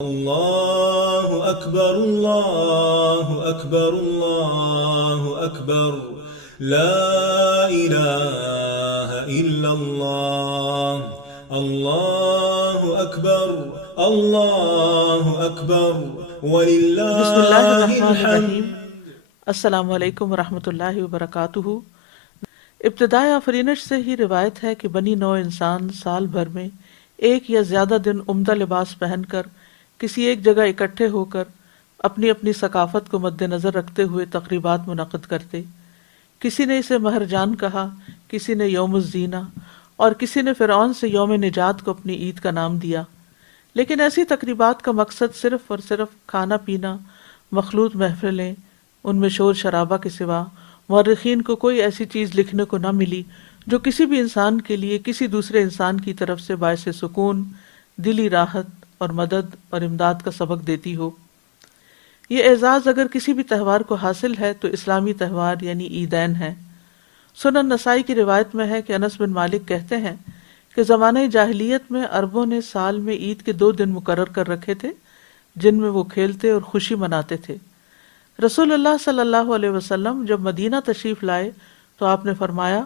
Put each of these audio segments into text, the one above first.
اللہ اکبر اللہ اکبر اللہ اکبر لا الہ الا اللہ اللہ اکبر اللہ اکبر بسم اللہ وللہ الرحمن الرحیم۔ الحمد۔ السلام علیکم ورحمۃ اللہ وبرکاتہ۔ ابتدائے آفرینش سے ہی روایت ہے کہ بنی نوع انسان سال بھر میں ایک یا زیادہ دن عمدہ لباس پہن کر کسی ایک جگہ اکٹھے ہو کر اپنی اپنی ثقافت کو مد نظر رکھتے ہوئے تقریبات منعقد کرتے۔ کسی نے اسے مہرجان کہا، کسی نے یوم الزینہ، اور کسی نے فرعون سے یوم نجات کو اپنی عید کا نام دیا۔ لیکن ایسی تقریبات کا مقصد صرف اور صرف کھانا پینا، مخلوط محفلیں، ان میں شور شرابہ کے سوا مورخین کو کوئی ایسی چیز لکھنے کو نہ ملی جو کسی بھی انسان کے لیے کسی دوسرے انسان کی طرف سے باعث سکون، دلی راحت اور مدد اور امداد کا سبق دیتی ہو۔ یہ اعزاز اگر کسی بھی تہوار کو حاصل ہے تو اسلامی تہوار یعنی عیدین ہے۔ سنن نسائی کی روایت میں ہے کہ انس بن مالک کہتے ہیں کہ زمانہ جاہلیت میں عربوں نے سال میں عید کے 2 دن مقرر کر رکھے تھے جن میں وہ کھیلتے اور خوشی مناتے تھے۔ رسول اللہ صلی اللہ علیہ وسلم جب مدینہ تشریف لائے تو آپ نے فرمایا،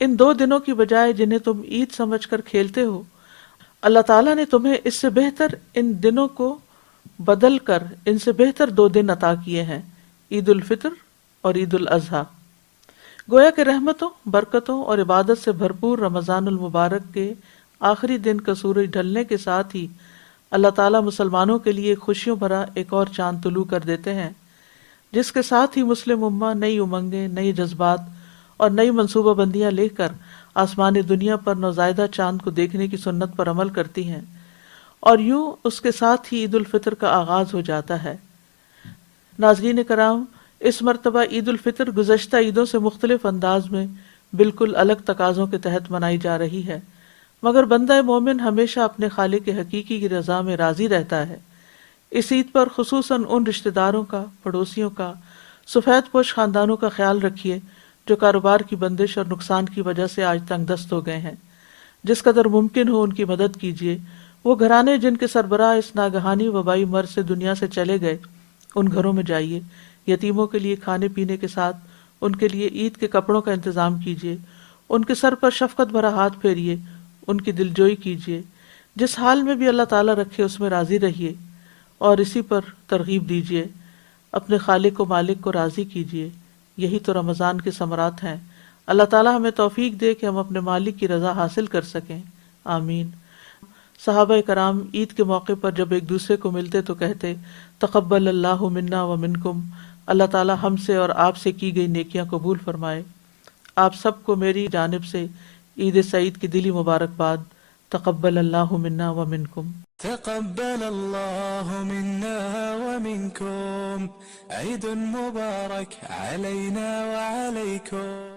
ان 2 دنوں کی بجائے جنہیں تم عید سمجھ کر کھیلتے ہو، اللہ تعالیٰ نے تمہیں اس سے بہتر ان دنوں کو بدل کر ان سے بہتر 2 دن عطا کیے ہیں، عید الفطر اور عید الاضحیٰ۔ گویا کہ رحمتوں، برکتوں اور عبادت سے بھرپور رمضان المبارک کے آخری دن کا سورج ڈھلنے کے ساتھ ہی اللہ تعالیٰ مسلمانوں کے لیے خوشیوں بھرا ایک اور چاند طلوع کر دیتے ہیں، جس کے ساتھ ہی مسلم امہ نئی امنگیں، نئی جذبات اور نئی منصوبہ بندیاں لے کر آسمان دنیا پر نوزائیدہ چاند کو دیکھنے کی سنت پر عمل کرتی ہیں، اور یوں اس کے ساتھ ہی عید الفطر کا آغاز ہو جاتا ہے۔ ناظرین کرام، اس مرتبہ عید الفطر گزشتہ عیدوں سے مختلف انداز میں بالکل الگ تقاضوں کے تحت منائی جا رہی ہے، مگر بندہ مومن ہمیشہ اپنے خالق حقیقی کی رضا میں راضی رہتا ہے۔ اس عید پر خصوصاً ان رشتہ داروں کا، پڑوسیوں کا، سفید پوش خاندانوں کا خیال رکھیے جو کاروبار کی بندش اور نقصان کی وجہ سے آج تنگ دست ہو گئے ہیں۔ جس قدر ممکن ہو ان کی مدد کیجیے۔ وہ گھرانے جن کے سربراہ اس ناگہانی وبائی مرض سے دنیا سے چلے گئے، ان گھروں میں جائیے، یتیموں کے لیے کھانے پینے کے ساتھ ان کے لیے عید کے کپڑوں کا انتظام کیجیے، ان کے سر پر شفقت بھرا ہاتھ پھیریے، ان کی دلجوئی کیجیے۔ جس حال میں بھی اللہ تعالیٰ رکھے اس میں راضی رہیے اور اسی پر ترغیب دیجیے۔ اپنے خالق و مالک کو راضی کیجیے۔ یہی تو رمضان کے ثمرات ہیں۔ اللہ تعالیٰ ہمیں توفیق دے کہ ہم اپنے مالک کی رضا حاصل کر سکیں، آمین۔ صحابہ کرام عید کے موقع پر جب ایک دوسرے کو ملتے تو کہتے، تقبل اللہ منا و منکم، اللہ تعالیٰ ہم سے اور آپ سے کی گئی نیکیاں قبول فرمائے۔ آپ سب کو میری جانب سے عید سعید کی دلی مبارکباد۔ تقبل اللہ منا و منکم۔ تقبل الله منا ومنكم، عيد مبارك علينا وعليكم۔